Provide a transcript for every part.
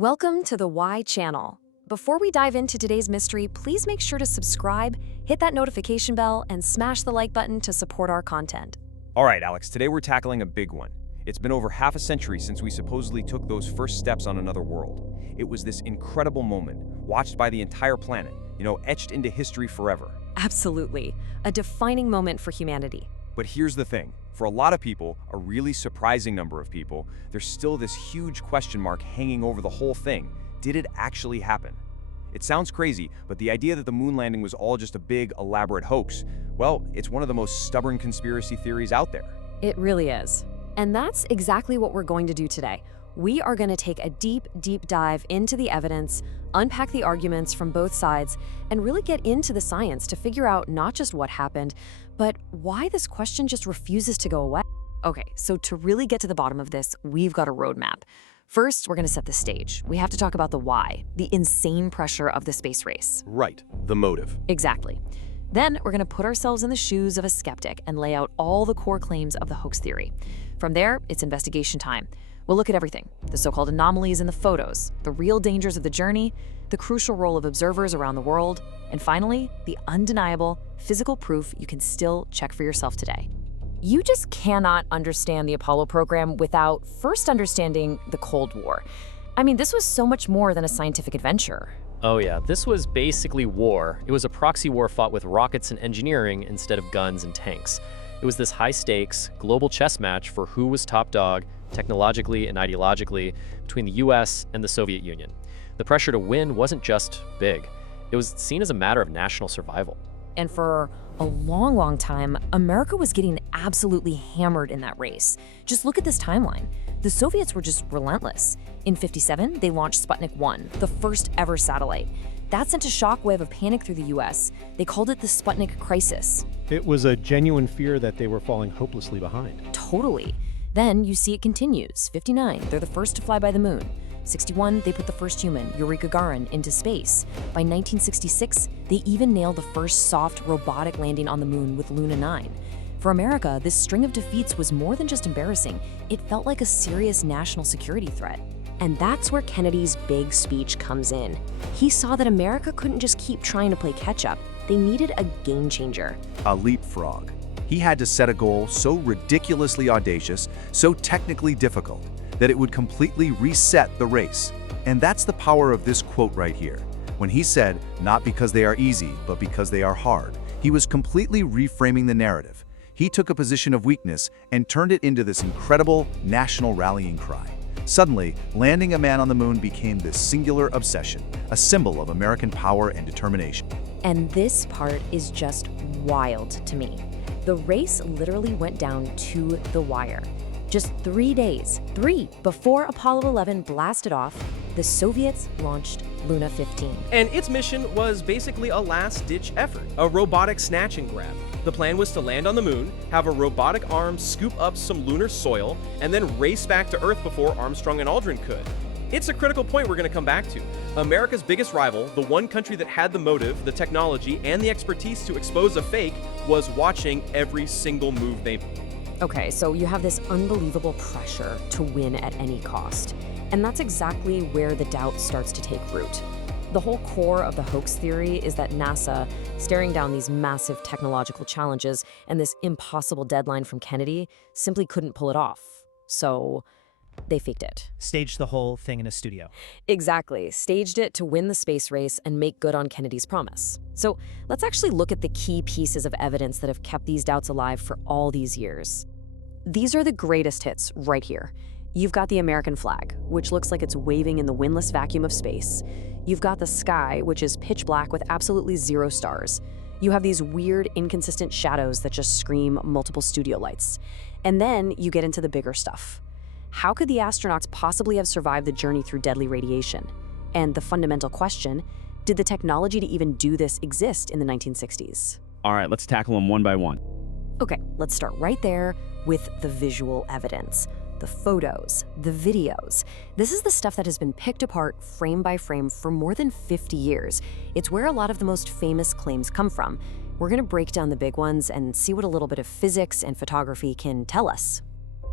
Welcome to the Why channel. Before we dive into today's mystery, please make sure to subscribe, hit that notification bell, and smash the like button to support our content. All right, Alex, today we're tackling a big one. It's been over half a century since we supposedly took those first steps on another world. It was this incredible moment, watched by the entire planet, etched into history forever. Absolutely. A defining moment for humanity. But here's the thing. For a lot of people, a really surprising number of people, there's still this huge question mark hanging over the whole thing. Did it actually happen? It sounds crazy, but the idea that the moon landing was all just a big, elaborate hoax, well, it's one of the most stubborn conspiracy theories out there. It really is. And that's exactly what we're going to do today. We are going to take a deep dive into the evidence, unpack the arguments from both sides, and really get into the science to figure out not just what happened, but why this question just refuses to go away. Okay, so to really get to the bottom of this, we've got a roadmap. First, we're going to set the stage. We have to talk about the why, the insane pressure of the space race. Right, the motive. Exactly. Then we're going to put ourselves in the shoes of a skeptic and lay out all the core claims of the hoax theory. From there, it's investigation time. We'll look at everything, the so-called anomalies in the photos, the real dangers of the journey, the crucial role of observers around the world, and finally, the undeniable physical proof you can still check for yourself today. You just cannot understand the Apollo program without first understanding the Cold War. I mean, this was so much more than a scientific adventure. Oh yeah, this was basically war. It was a proxy war fought with rockets and engineering instead of guns and tanks. It was this high-stakes, global chess match for who was top dog, technologically and ideologically, between the US and the Soviet Union. The pressure to win wasn't just big. It was seen as a matter of national survival. And for a long time, America was getting absolutely hammered in that race. Just look at this timeline. The Soviets were just relentless. In '57, they launched Sputnik 1, the first ever satellite. That sent a shockwave of panic through the US. They called it the Sputnik crisis. It was a genuine fear that they were falling hopelessly behind. Totally. Then you see it continues. 59, they're the first to fly by the moon. 61, they put the first human, Yuri Gagarin, into space. By 1966, they even nailed the first soft robotic landing on the moon with Luna 9. For America, this string of defeats was more than just embarrassing. It felt like a serious national security threat. And that's where Kennedy's big speech comes in. He saw that America couldn't just keep trying to play catch-up. They needed a game changer. A leapfrog. He had to set a goal so ridiculously audacious, so technically difficult, that it would completely reset the race. And that's the power of this quote right here. When he said, "Not because they are easy, but because they are hard," he was completely reframing the narrative. He took a position of weakness and turned it into this incredible national rallying cry. Suddenly, landing a man on the moon became this singular obsession, a symbol of American power and determination. And this part is just wild to me. The race literally went down to the wire. Just 3 days, before Apollo 11 blasted off, the Soviets launched Luna 15. And its mission was basically a last-ditch effort, a robotic snatch and grab. The plan was to land on the moon, have a robotic arm scoop up some lunar soil, and then race back to Earth before Armstrong and Aldrin could. It's a critical point we're going to come back to. America's biggest rival, the one country that had the motive, the technology, and the expertise to expose a fake, was watching every single move they made. Okay, so you have this unbelievable pressure to win at any cost. And that's exactly where the doubt starts to take root. The whole core of the hoax theory is that NASA, staring down these massive technological challenges and this impossible deadline from Kennedy, simply couldn't pull it off. So they faked it. Staged the whole thing in a studio. Exactly. Staged it to win the space race and make good on Kennedy's promise. So let's actually look at the key pieces of evidence that have kept these doubts alive for all these years. These are the greatest hits right here. You've got the American flag, which looks like it's waving in the windless vacuum of space. You've got the sky, which is pitch black with absolutely zero stars. You have these weird, inconsistent shadows that just scream multiple studio lights. And then you get into the bigger stuff. How could the astronauts possibly have survived the journey through deadly radiation? And the fundamental question, did the technology to even do this exist in the 1960s? All right, let's tackle them one by one. Okay, let's start right there with the visual evidence. The photos, the videos. This is the stuff that has been picked apart frame by frame for more than 50 years. It's where a lot of the most famous claims come from. We're going to break down the big ones and see what a little bit of physics and photography can tell us.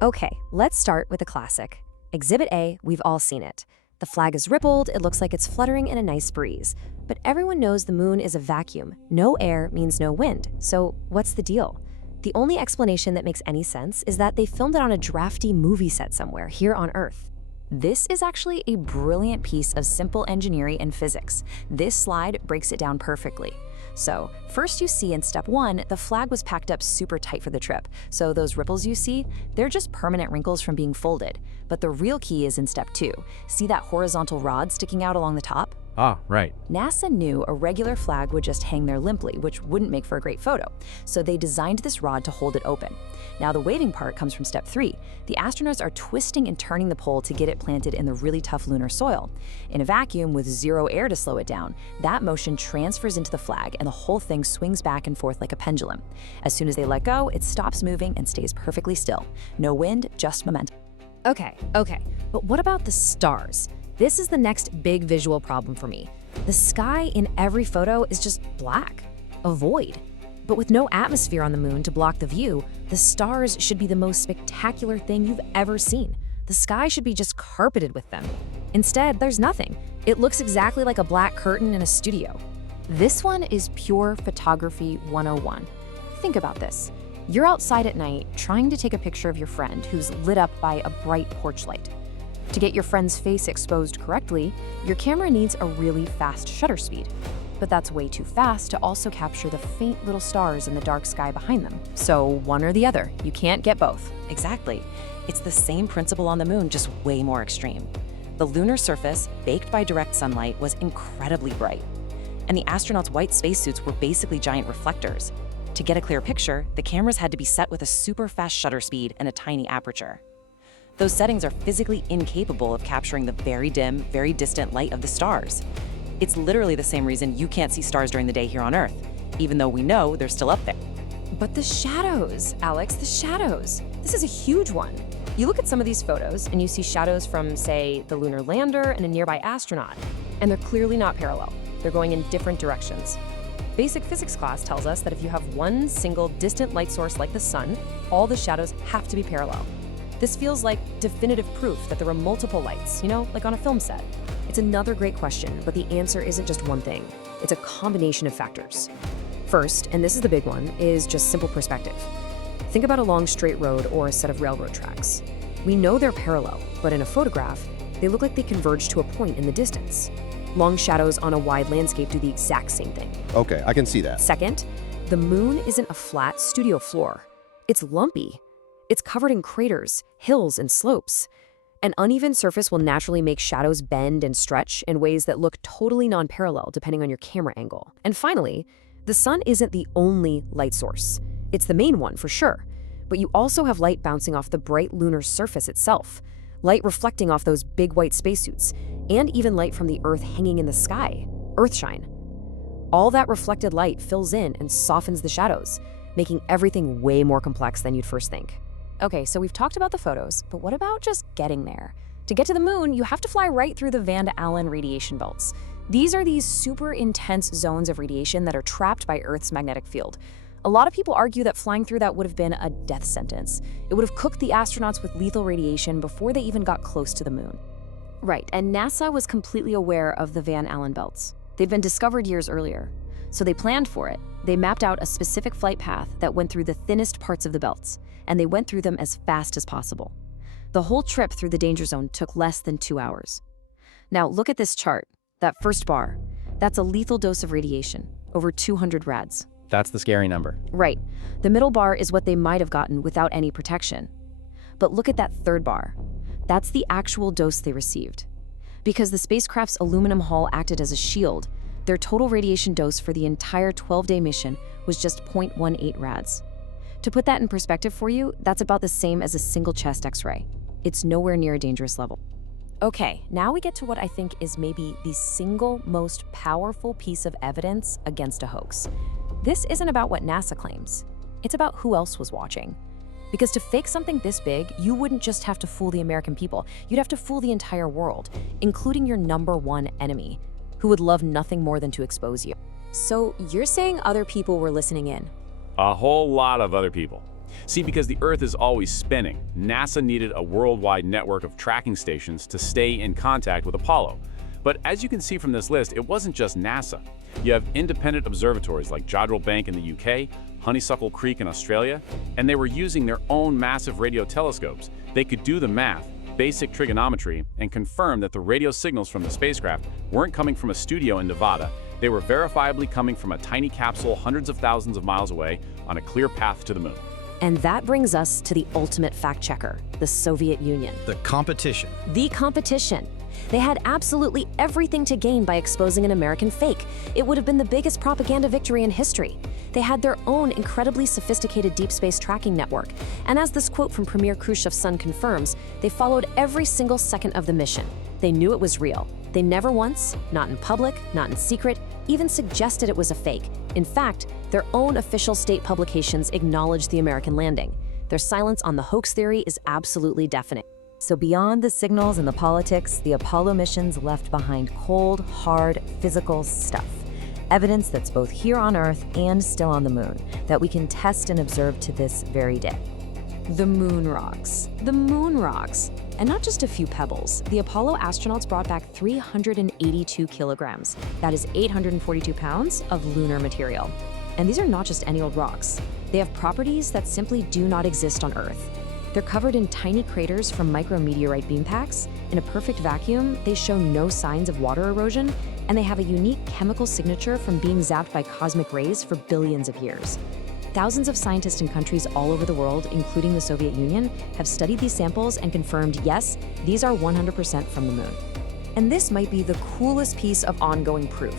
Okay, let's start with a classic. Exhibit A, we've all seen it. The flag is rippled, it looks like it's fluttering in a nice breeze. But everyone knows the moon is a vacuum. No air means no wind. So what's the deal? The only explanation that makes any sense is that they filmed it on a drafty movie set somewhere here on Earth. This is actually a brilliant piece of simple engineering and physics. This slide breaks it down perfectly. So, first you see in step 1, the flag was packed up super tight for the trip. So those ripples you see, they're just permanent wrinkles from being folded. But the real key is in step 2. See that horizontal rod sticking out along the top? Ah, right. NASA knew a regular flag would just hang there limply, which wouldn't make for a great photo. So they designed this rod to hold it open. Now the waving part comes from step 3. The astronauts are twisting and turning the pole to get it planted in the really tough lunar soil. In a vacuum with zero air to slow it down, that motion transfers into the flag and the whole thing swings back and forth like a pendulum. As soon as they let go, it stops moving and stays perfectly still. No wind, just momentum. Okay, but what about the stars? This is the next big visual problem for me. The sky in every photo is just black, a void. But with no atmosphere on the moon to block the view, the stars should be the most spectacular thing you've ever seen. The sky should be just carpeted with them. Instead, there's nothing. It looks exactly like a black curtain in a studio. This one is pure photography 101. Think about this. You're outside at night trying to take a picture of your friend who's lit up by a bright porch light. To get your friend's face exposed correctly, your camera needs a really fast shutter speed. But that's way too fast to also capture the faint little stars in the dark sky behind them. So one or the other, you can't get both. Exactly. It's the same principle on the moon, just way more extreme. The lunar surface, baked by direct sunlight, was incredibly bright. And the astronauts' white spacesuits were basically giant reflectors. To get a clear picture, the cameras had to be set with a super fast shutter speed and a tiny aperture. Those settings are physically incapable of capturing the very dim, very distant light of the stars. It's literally the same reason you can't see stars during the day here on Earth, even though we know they're still up there. But the shadows, Alex, the shadows. This is a huge one. You look at some of these photos and you see shadows from, say, the lunar lander and a nearby astronaut, and they're clearly not parallel. They're going in different directions. Basic physics class tells us that if you have one single distant light source like the sun, all the shadows have to be parallel. This feels like definitive proof that there are multiple lights, like on a film set. It's another great question, but the answer isn't just one thing. It's a combination of factors. First, and this is the big one, is just simple perspective. Think about a long straight road or a set of railroad tracks. We know they're parallel, but in a photograph, they look like they converge to a point in the distance. Long shadows on a wide landscape do the exact same thing. Okay, I can see that. Second, the moon isn't a flat studio floor. It's lumpy. It's covered in craters, hills, and slopes. An uneven surface will naturally make shadows bend and stretch in ways that look totally non-parallel depending on your camera angle. And finally, the sun isn't the only light source. It's the main one for sure, but you also have light bouncing off the bright lunar surface itself, light reflecting off those big white spacesuits, and even light from the Earth hanging in the sky, Earthshine. All that reflected light fills in and softens the shadows, making everything way more complex than you'd first think. Okay, so we've talked about the photos, but what about just getting there? To get to the moon, you have to fly right through the Van Allen radiation belts. These are these super intense zones of radiation that are trapped by Earth's magnetic field. A lot of people argue that flying through that would have been a death sentence. It would have cooked the astronauts with lethal radiation before they even got close to the moon. Right, and NASA was completely aware of the Van Allen belts. They'd been discovered years earlier, so they planned for it. They mapped out a specific flight path that went through the thinnest parts of the belts, and they went through them as fast as possible. The whole trip through the danger zone took less than 2 hours. Now look at this chart. That first bar, that's a lethal dose of radiation, over 200 rads. That's the scary number. Right. The middle bar is what they might have gotten without any protection. But look at that third bar. That's the actual dose they received. Because the spacecraft's aluminum hull acted as a shield, their total radiation dose for the entire 12-day mission was just 0.18 rads. To put that in perspective for you, that's about the same as a single chest X-ray. It's nowhere near a dangerous level. Okay, now we get to what I think is maybe the single most powerful piece of evidence against a hoax. This isn't about what NASA claims. It's about who else was watching. Because to fake something this big, you wouldn't just have to fool the American people. You'd have to fool the entire world, including your #1 enemy, who would love nothing more than to expose you. So you're saying other people were listening in? A whole lot of other people. See, because the Earth is always spinning, NASA needed a worldwide network of tracking stations to stay in contact with Apollo. But as you can see from this list, it wasn't just NASA. You have independent observatories like Jodrell Bank in the UK, Honeysuckle Creek in Australia, and they were using their own massive radio telescopes. They could do the math, basic trigonometry, and confirm that the radio signals from the spacecraft weren't coming from a studio in Nevada. They were verifiably coming from a tiny capsule hundreds of thousands of miles away on a clear path to the moon. And that brings us to the ultimate fact checker, the Soviet Union. The competition. The competition. They had absolutely everything to gain by exposing an American fake. It would have been the biggest propaganda victory in history. They had their own incredibly sophisticated deep space tracking network. And as this quote from Premier Khrushchev's son confirms, they followed every single second of the mission. They knew it was real. They never once, not in public, not in secret, even suggested it was a fake. In fact, their own official state publications acknowledged the American landing. Their silence on the hoax theory is absolutely deafening. So beyond the signals and the politics, the Apollo missions left behind cold, hard, physical stuff. Evidence that's both here on Earth and still on the moon, that we can test and observe to this very day. The moon rocks. The moon rocks. And not just a few pebbles. The Apollo astronauts brought back 382 kilograms. That is 842 pounds of lunar material. And these are not just any old rocks. They have properties that simply do not exist on Earth. They're covered in tiny craters from micrometeorite beam packs. In a perfect vacuum, they show no signs of water erosion, and they have a unique chemical signature from being zapped by cosmic rays for billions of years. Thousands of scientists in countries all over the world, including the Soviet Union, have studied these samples and confirmed, yes, these are 100% from the moon. And this might be the coolest piece of ongoing proof.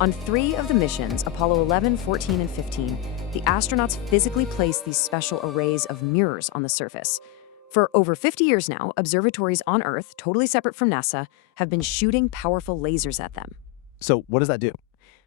On 3 of the missions, Apollo 11, 14, and 15, the astronauts physically placed these special arrays of mirrors on the surface. For over 50 years now, observatories on Earth, totally separate from NASA, have been shooting powerful lasers at them. So what does that do?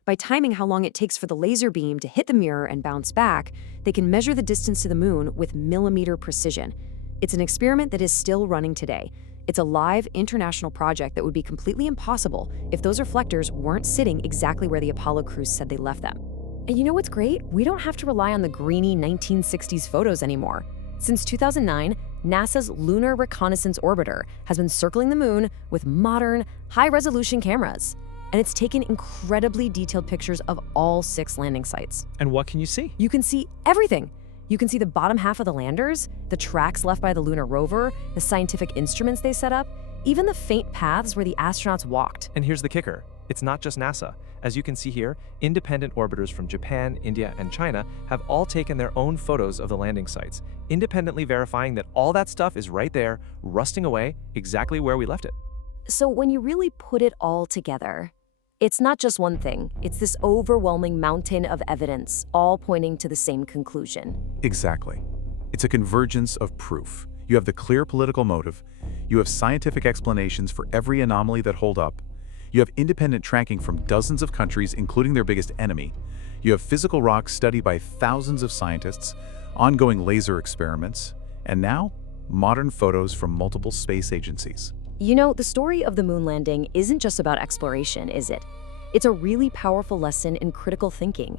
By timing how long it takes for the laser beam to hit the mirror and bounce back, they can measure the distance to the moon with millimeter precision. It's an experiment that is still running today. It's a live international project that would be completely impossible if those reflectors weren't sitting exactly where the Apollo crews said they left them. And you know what's great? We don't have to rely on the grainy 1960s photos anymore. Since 2009, NASA's Lunar Reconnaissance Orbiter has been circling the moon with modern, high-resolution cameras. And it's taken incredibly detailed pictures of all 6 landing sites. And what can you see? You can see everything. You can see the bottom half of the landers, the tracks left by the lunar rover, the scientific instruments they set up, even the faint paths where the astronauts walked. And here's the kicker. It's not just NASA. As you can see here, independent orbiters from Japan, India, and China have all taken their own photos of the landing sites, independently verifying that all that stuff is right there, rusting away, exactly where we left it. So when you really put it all together, it's not just one thing. It's this overwhelming mountain of evidence, all pointing to the same conclusion. Exactly. It's a convergence of proof. You have the clear political motive. You have scientific explanations for every anomaly that hold up. You have independent tracking from dozens of countries, including their biggest enemy. You have physical rocks studied by thousands of scientists, ongoing laser experiments, and now, modern photos from multiple space agencies. You know, the story of the moon landing isn't just about exploration, is it? It's a really powerful lesson in critical thinking.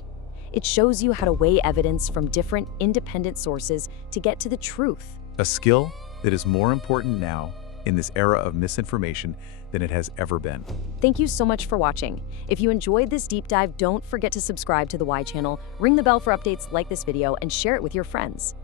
It shows you how to weigh evidence from different independent sources to get to the truth. A skill that is more important now in this era of misinformation than it has ever been. Thank you so much for watching. If you enjoyed this deep dive, don't forget to subscribe to the Y channel, ring the bell for updates, like this video, and share it with your friends.